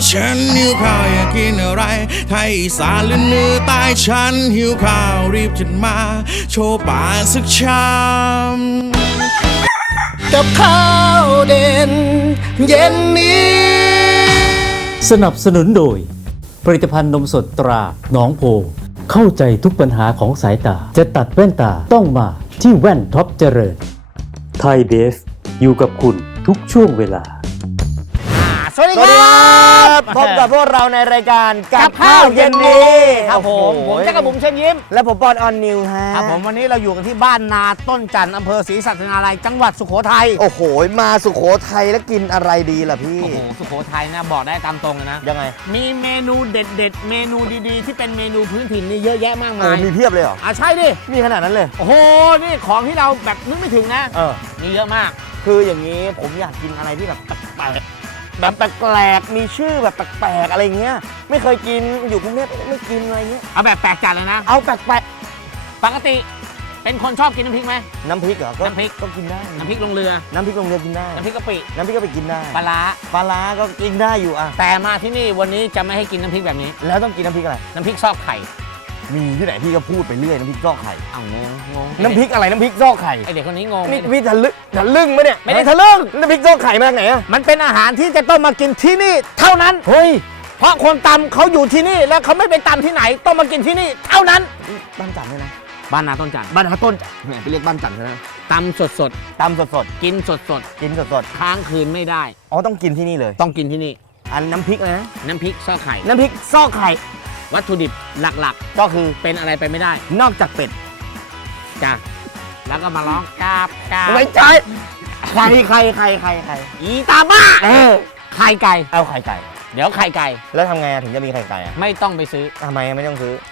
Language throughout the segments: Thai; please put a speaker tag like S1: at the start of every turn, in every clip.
S1: ฉันหิวข้าวอยากกินอะไรไทยอีสานหรือเหนือใต้ฉันหิวข้าวรีบจัดมาโชว์ป่ากสักชามกับข้าวเด่นเย็นนี้
S2: สนับสนุนโดยผลิตภัณฑ์นมสดตราหนองโพเข้าใจทุกปัญหาของสายตาจะตัดแว่นตาต้องมาที่แว่นท็อปเจริญไทยเบฟอยู่กับคุณทุกช่วงเวลา
S3: สวัสดีครับพบกับพวกเราในรายการกับข้าวเย็นนี้ครับผมจักรบุ๋มเชิญยิ้มและผมปอนออนนิวครับผมวันนี้เราอยู่กันที่บ้านนาต้นจันทร์อำเภอศรีสัชนาลัยจังหวัดสุโขทัยโอ้โหมาสุโขทัยแล้วกินอะไรดีล่ะพี่โอ้โหสุโขทัยนะบอกได้ตามตรงเลยนะยังไงมีเมนูเด็ดๆเมนูดีๆที่เป็นเมนูพื้นถิ่นนี่เยอะแยะมากมายมีเพียบเลยเหรอใช่ดิมีขนาดนั้นเลยโอ้โหนี่ของที่เราแบบนึกไม่ถึงนะมีเยอะมากคืออย่างนี้ผมอยากกินอะไรที่แบบแปลกแบบแปลกๆมีชื่อแบบแปลกๆอะไรเงี้ยไม่เคยกินอยู่กรุงเทพไม่กินอะไรเงี้ยเอาแบบแปลกจัดเลยนะเอาแปลกๆปกติเป็นคนชอบกินน้ำพริกไหมน้ำพริกเหรอน้ำพริกก็กินได้น้ำพริกลงเรือน้ำพริกลงเรือกินได้น้ำพริกกะปิกินได้ปลาร้าก็กินได้อยู่อ่ะแต่มาที่นี่วันนี้จะไม่ให้กินน้ำพริกแบบนี้แล้วต้องกินน้ำพริกอะไรน้ำพริกซอกไข่มีที่ไหนพี่ก็พูดไปเรื่อยน้ำพริกซอกไข่อ้าวงงน้ำพริกอะไรน้ำพริกซอกไข่ไอเด็กคนนี้งงนี่พี่ทะลึ่งไหมเนี่ยไม่ได้ทะลึ่งน้ำพริกซอกไข่มาจากไหนอ่ะมันเป็นอาหารที่จะต้องมากินที่นี่เท่านั้นเฮ้ยเพราะคนตำเขาอยู่ที่นี่แล้วเขาไม่ไปตำที่ไหนต้องมากินที่นี่เท่านั้นบ้านจันทร์เนี่ยนะบ้านนาต้นจันทร์เนี่ยไปเรียกบ้านจันทร์ใช่ไหมตำสดกินสดค้างคืนไม่ได้อ๋อต้องกินที่นี่เลยต้องกินที่นี่อันน้ำพริกอะไรนะน้ำพริกซอกไข่วัตถุดิบหลักๆก็คือเป็นอะไรไปไม่ได้นอกจากเป็ดจ้ะแล้วก็มาร้องกาบไม่ใช่ไข่อีตาบ้าไข่ไก่เอาไข่ไก่เดี๋ยวไข่ไก่แล้วทำไงถึงจะมีไข่ไก่ไม่ต้องไปซื้อทำไมไม่ต้องซื้อ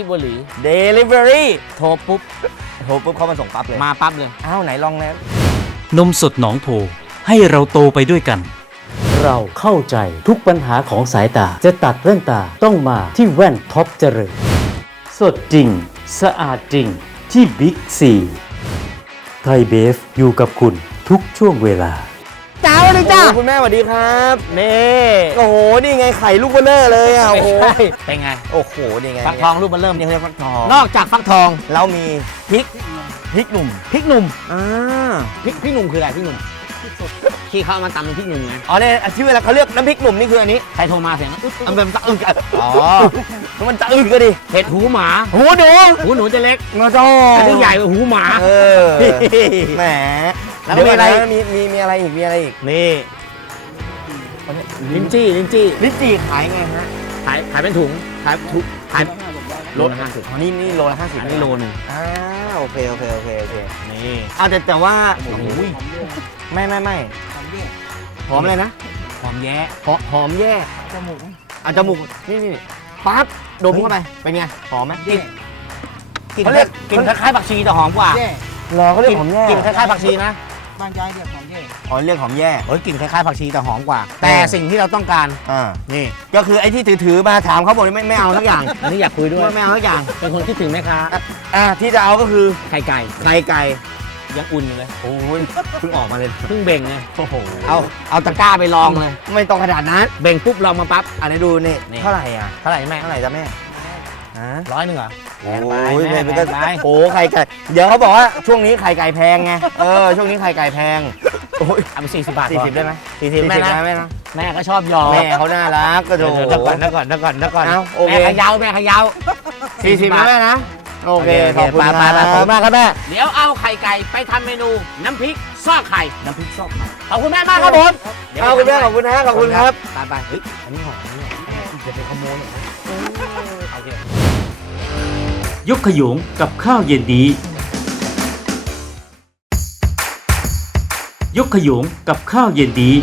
S3: Delivery โทรปุ๊บเขามาส่งปั๊บเลยมาปั๊บเลยอ้าวไหนลองนะ
S2: นมสดหนองโพให้เราโตไปด้วยกันเราเข้าใจทุกปัญหาของสายตาจะตัดแว่นตาต้องมาที่แว่นท็อปเจริญสดจริงสะอาดจริงที่บิ๊กซีไทยเบฟอยู่กับคุณทุกช่วงเวลา
S3: จ้าสวัสดีจ้าคุณแม่สวัสดีครับนี่โอ้โหนี่ไงไข่ลูกเบลเลอร์เลยอ่ะโอ้โหเป็นไงโอ้โหนี่ไงฟักทองลูกเบลเลอร์นี่เขาเรียกฟักทองนอกจากฟักทองเรามีพริกหนุ่มพริกหนุ่มคืออะไรพริกหนุ่มที่เขามาตำน้ำพริกหนุ่มไงอ๋อเนี่ยที่เวลาเขาเรียกน้ำพริกหนุ่มนี่คืออันนี้ใครโทรมาเสียงมันจะอึกอ๋อมันจะอึกก็ดิเห็ดหูหมาหูหนูจะเล็กมาจ้ออันนี้ใหญ่กว่าหูหมาแหมแล้วมีอะไรมีอะไรอีกนี่ลิ้นจี้ขายไงฮะขายเป็นถุงขายโลละ50อ๋อนี่โลละ50นี่โลนึงโอเคนี่เอาแต่ว่าโอ้โหไม่หอมอะไรนะหอมแย่จมูกจมูกนี่ปั๊บดมเข้าไปเป็นไงหอมไหมเขาเรียกกลิ่นคล้ายๆผักชีแต่หอมกว่าเหรอเขาเรียกหอมแย่กลิ่นคล้ายๆผักชีนะบางใจเรียกหอมแย่อ๋อเรียกหอมแย่กลิ่นคล้ายๆผักชีแต่หอมกว่าแต่สิ่งที่เราต้องการนี่ก็คือไอ้ที่ถือมาถามเขาบอกไม่เอาสักอย่างอันนี้อยากคุยด้วยไม่เอาสักอย่างเป็นคนคิดถึงแม่ค้าที่จะเอาก็คือไข่ไก่ยังอุ่นอยู่เลยโอ้ยเพิ่งออกมาเลยเพิ่งเบ่งไงโอ้โหเอาตะกร้าไปลองเลยไม่ต้องขนาดนั้นเบ่งปุ๊บลองมาปั๊บอันนี้ดูนี่เท่าไหร่แม่เท่าไหร่จ้ะแม่100เหรอโอ้ยแพงไปโอ้ไข่ไก่เดี๋ยวเขาบอกว่าช่วงนี้ไข่ไก่แพงไงช่วงนี้ไข่ไก่แพงโอ้ยเอาไป40 บาท40ได้ไหม40แม่นะแม่ก็ชอบยอแม่เขาน่ารักก็ดูเดี๋ยวก่อนโอเคแม่ขยาว40นะแม่นะโอเคขอบคุณมากครับแม่เดี๋ยวเอาไข่ไก่ไปทำเมนูน้ำพริกซอกไข่ขอบคุณแม่มากครับผมเอาคุณแม่ขอบคุณครับไปเฮ้ยอันนี้หอมเนี่ยจะไปขโมย
S2: ยกขยงกับข้าวเย็นนี้ยกขยงกับข้าวเย็นนี้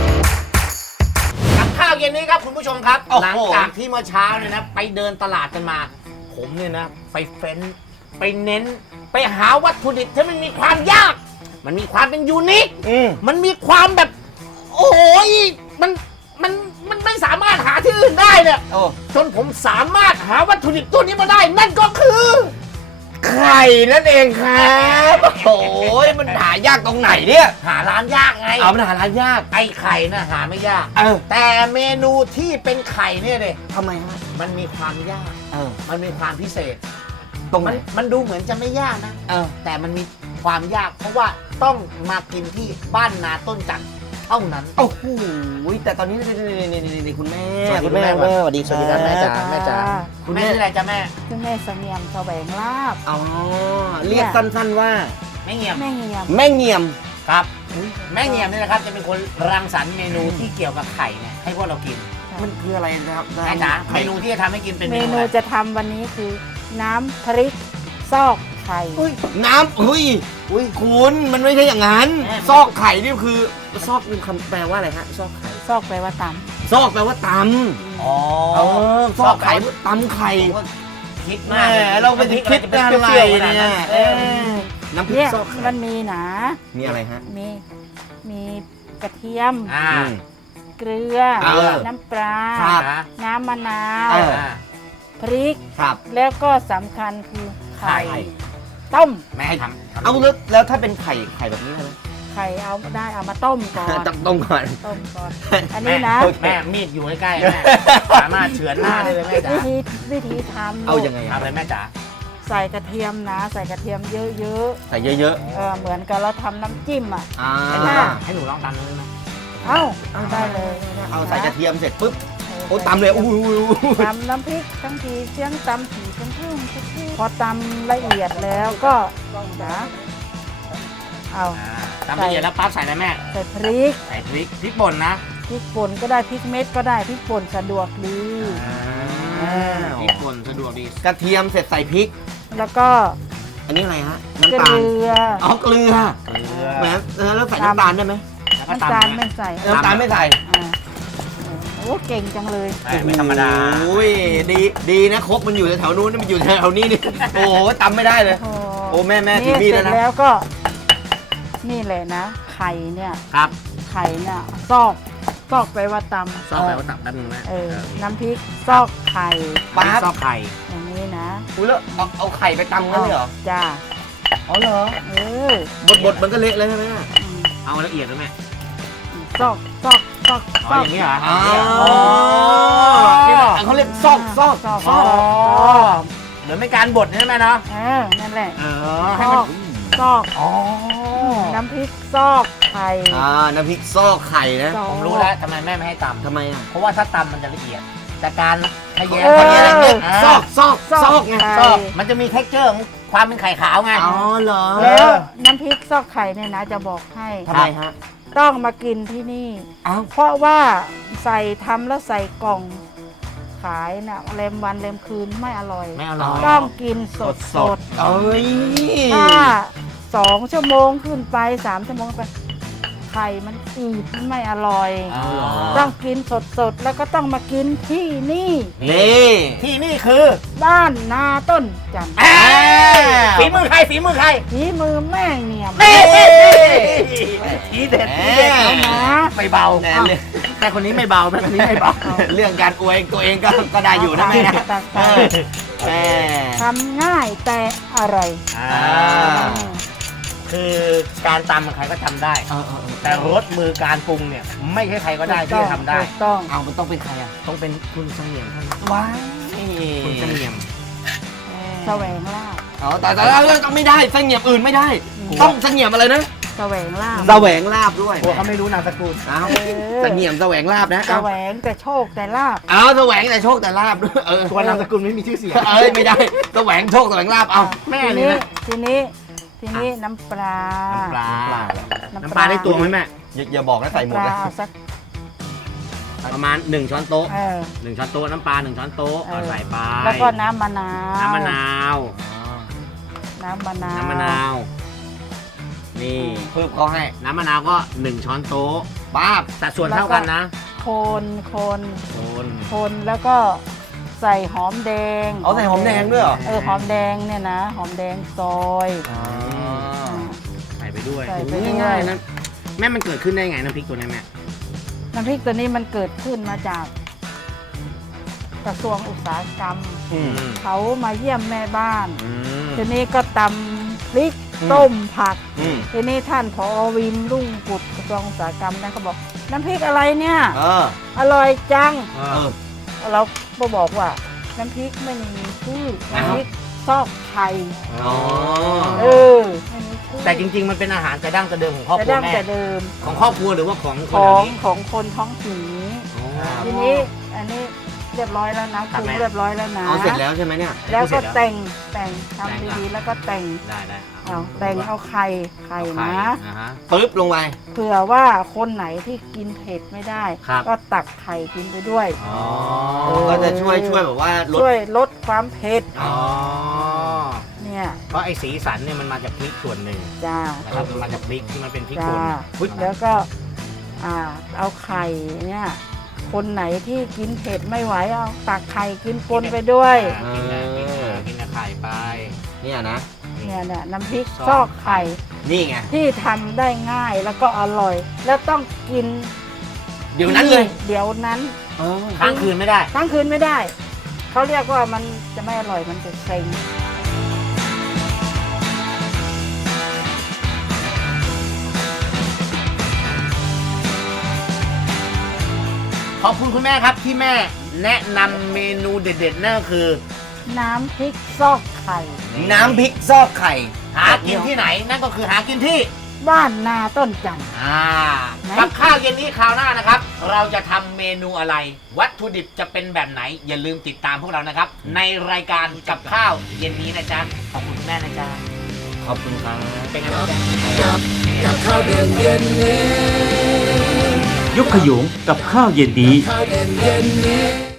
S3: กับข้าวเย็นนี้ครับคุณผู้ชมครับหลังจากที่เมื่อเช้าเนี่ยนะไปเดินตลาดกันมาผมเนี่ยนะไปเฟ้นไปเน้นไปหาวัตถุดิบที่มันมีความยากมันมีความเป็นยูนิคมันมีความแบบโอ้ยมันไม่สามารถหาที่อื่นได้เนี่ยจนผมสามารถหาวัตถุดิบตัวนี้มาได้นั่นก็คือไข่นั่นเองครับโอ้ยมันหายากตรงไหนเนี่ยหาร้านยากไงมันหาร้านยากไอ้ไข่น่ะหาไม่ยากแต่เมนูที่เป็นไข่เนี่ยเลยทำไมฮะมันมีความยากมันมีความพิเศษตรงมันดูเหมือนจะไม่ยากนะแต่มันมีความยากเพราะว่าต้องมากินที่บ้านนาต้นจันทร์เท่านั้นโอ้โหแต่ตอนนี้นี่คุณแม่คุณแม่สวัสดีครับแม่จ๋าแม่จ๋าคุณแม่ชื่ออะไรจ๊ะแม่
S4: คือแม่เสงี่ยมแสวงลาบ
S3: อ๋อเรียกสั้นๆว่า
S4: แม่เงียม
S3: แม่เงียมครับแม่เงียมนี่นะครับจะเป็นคนรังสรรค์เมนูที่เกี่ยวกับไข่เนี่ยให้พวกเรากินมันคืออะไรนะครับแม่จ๋าเมนูที่จะทำให้กินเป็นเมนู
S4: จะทำวันนี้คือน้ำพริกซอกไข่
S3: น้ำคุณมันไม่ใช่อย่างนั้นซอกไข่นี่คือซอกเป็นคำแปลว่าอะไรฮะซอกไข่
S4: ซอกแปลว่าต
S3: ำซอกแปลว่าตำอ๋อซอกไข่ตำไข่คิดมากเราไปคิดอะไรเนี่ยน้ำพริกซอกไข่
S4: มันมีนะ
S3: มีอะไรฮะ
S4: มีกระเทียมเกลือน้ำปลาน้ำมะนาวพริกแล้วก็สำคัญคือไข่ต้ม
S3: แม่ทำเอาแล้วถ้าเป็นไข่แบบนี้ใช่ไหม
S4: ไข่เอาได้เอามาต้มก่อน
S3: ต้มก่อน
S4: อันนี้นะ
S3: แม่มีดอยู่ใกล้ๆแม่สามารถเฉือนหน้าได้เลยแม่จ๋า
S4: วิธีทำ
S3: เอายังไงทำเลยแม่จ๋า
S4: ใส่กระเทียมนะใส่กระเทียมเยอะ
S3: ๆใส่เยอะ
S4: ๆเหมือนกับเราทำน้ำจิ้ม
S3: ให้หนูลองตำเลยนะ
S4: เอาได้เลย
S3: เอาใส่กระเทียมเสร็จปุ๊บโอ้ตำเลย
S4: ตำน้ำพริกทั้งทีเชียงตำผีทั้งทุ่งพอตำละเอียดแล้วก็นะเอา
S3: ตำละเอียดแล้วปั๊บใส่อะไรแม่
S4: ใส่พริก
S3: พริกป่นนะ
S4: พริกป่นก็ได้พริกเม็ดก็ได้พริกป่นสะดวกดี
S3: พริกป่นสะดวกดีกระเทียมเสร็จใส่พริก
S4: แล้วก็
S3: อันนี้อะไรฮะน้ำตาลเกลือแหมแล้วใส่น้ำตาลได้ไหม
S4: น้ำตาลไม่ใส่
S3: ไม่ใส่
S4: โอ้เก่งจังเลย
S3: ไม่ธรรมดาโอ้ยดีนะครกมันอยู่แถวนู้นมันอยู่แถวนี้นี่โอ้ตำไม่ได้เลยโอ้แม่ถือมีดแล้วนะ
S4: แล้วก็นี่แหละนะไข่เนี่ย
S3: ครับ
S4: ไข่เนี่ยซอกไปว่าตำ
S3: ซอกไปว่าตำแป๊บนึงนะ
S4: น้ำพริกซอกไข่
S3: ซอกไข่
S4: อย่างนี้นะ
S3: อุ้ยแล้วเอาไข่ไปตำกันเลยเหรอ
S4: จ้า
S3: อ๋อเหรอบดมันก็เละเลยใช่ไหมเอาละเอียดเลยแม่
S4: ซอก
S3: อย่างนี้เหรอเขาเรียกซอกเหมือนเป็นการบดใช่ไหมเนาะ
S4: นั่นแหละซอกน้ำพริกซอกไข่
S3: น้ำพริกซอกไข่นะผมรู้แล้วทำไมแม่ไม่ให้ตำทำไมอ่ะเพราะว่าถ้าตำมันจะละเอียดแต่การทะแยงซอกไงซอกมันจะมีเท็กเจอร์ของความเป็นไข่ขาวไงอ๋อเหรอ
S4: แล้วน้ำพริกซอกไข่เนี่ยนะจะบอกให้
S3: ทำไมฮะ
S4: ต้องมากินที่นี่เพราะว่าใส่ทำแล้วใส่กล่องขายน่ะเล็มวันเล็มคืนไม่อร่อยต้องกินสดถ้า2 ชั่วโมงขึ้นไป3 ชั่วโมงไปไข่มันอืดไม่อร่อยต้องกินสดแล้วก็ต้องมากินที่นี่
S3: ที่นี่คือ
S4: บ้านนาต้นจันทร์
S3: ฝีมือใครฝีมื
S4: อแม่เงียม
S3: ทีเด็ด
S4: นะ
S3: ไม่เบาแต่คนนี้ไม่เบาเรื่องการอวยตัวเองก็ได้อยู่นะแม่
S4: ทำง่ายแต่อร่อย
S3: คือการตำใครก็ทำได้แต่รสมือการปรุงเนี่ยไม่ใช่ใครก็ได้ที่จะทำได้มันต้องเป็นใครอ่ะต้องเป็นคุณเสงี่ยมท่านว้ายคุณเสงี่ยม
S4: แสวงลาบ
S3: แต่ต้องไม่ได้เสงี่ยมอื่นไม่ได้ต้องเสงี่ยมอะไรนะ
S4: แสวงลา
S3: บด้วยเขาไม่รู้นามสกุลเสงี่ยมแสวงลาบนะ
S4: แสวงแต่โชคแต่ลาบ
S3: แสวงแต่โชคแต่ลาบด้วยตัวนามสกุลไม่มีชื่อเสียงไม่ได้แสวงโชคแสวงลาบแม่นี่
S4: ทีนี้น้ำปลา
S3: ได้ตัวไหมแม่อย่าบอกนะใส่หมดเลยสักประมาณ1 ช้อนโต๊ะ1 ช้อนโต๊ะน้ำปลา1 ช้อนโต๊ะใส่ไป
S4: แล้วก็น้ำมะนาว
S3: นี่เพิ่มเขาให้น้ำมะนาวก็1 ช้อนโต๊ะป้าบสัดส่วนเท่ากันนะ
S4: คนแล้วก็ใส่หอมแดง
S3: ใส่หอมแดงด้วยเหรอ
S4: หอมแดงเนี่ยนะหอมแดงซอย
S3: ใส่ไปด้วยง่ายๆนะแม่มันเกิดขึ้นได้ไงน้ำพริกตัวนี้แม่
S4: น้ำพริกตัวนี้มันเกิดขึ้นมาจากกระทรวงอุตสาหกรรมเขามาเยี่ยมแม่บ้านทีนี้ก็ตำพริกต้มผักทีนี้ท่านผอ.วินรุ่งกุฎกระทรวงอุตสาหกรรมนั่นก็บอกน้ำพริกอะไรเนี่ยอร่อยจังเราก็บอกว่าน้ำพริกไม่มีชื่อน้ำพริกซอกไข่ไม่มีชื่อ
S3: แต่จริงๆมันเป็นอาหารแต่ดั้งแต่เดิมของครอบครัวแม่
S4: แต่เดิม
S3: ของครอบครัวหรือว่าของ
S4: คนท้องถิ่นทีนี้อันนี้เรียบร้อยแล้วนะปรุงเรียบร้อยแล้วนะ
S3: เอาเสร็จแล้วใช่ไหมเนี่ย
S4: แล้วก็แต่งทำดีๆแล้วก็แต่งแต่งเอาไข่นะ
S3: ปึ๊บลงไป
S4: เผื่อว่าคนไหนที่กินเผ็ดไม่ได้ก็ตักไข่กินไปด้วย
S3: ก็จะช่วยแบบว่า
S4: ลดความเผ็ดเนี่ย
S3: เพราะไอ้สีสันเนี่ยมันมาจากพริกส่วนหนึ่งนะครับมันมาจากพริกที่มันเป็นพริกป่น
S4: แล้วก็เอาไข่เนี่ยคนไหนที่กินเผ็ดไม่ไหวเอาตักไข่กินปนไปด้วย
S3: กินไข่ไปเนี่ยนะ
S4: เนี่ยน้ำพริกซอกไข่
S3: นี่ไง
S4: ที่ทำได้ง่ายแล้วก็อร่อยแล้วต้องกิน
S3: เดี๋ยวนั้นเลย
S4: เดี๋ยวนั้น
S3: ค้างคืนไม่ได้
S4: ค้างคืนไม่ได้เขาเรียกว่ามันจะไม่อร่อยมันจะเซ็ง
S3: ขอบคุณคุณแม่ครับที่แม่แนะนำเมนูเด็ดๆนั่นก็คือ
S4: น้ำพริกซอกไข่
S3: น้ำพริกซอกไข่หากินที่ไหนนั่นก็คือหากินที่
S4: บ้านนาต้นจันทร์
S3: กับข้าวเย็นนี้คราวหน้านะครับเราจะทำเมนูอะไรวัตถุดิบจะเป็นแบบไหนอย่าลืมติดตามพวกเรานะครับในรายการกับข้าวเย็นนี้นะจ๊ะขอบคุณแม่นะจ๊ะ
S2: ขอบคุณครับ
S3: เป็นไงบ้าง
S1: กับข้าวเย็นนี้
S2: ยกขยงกับข้าวเย็นนี้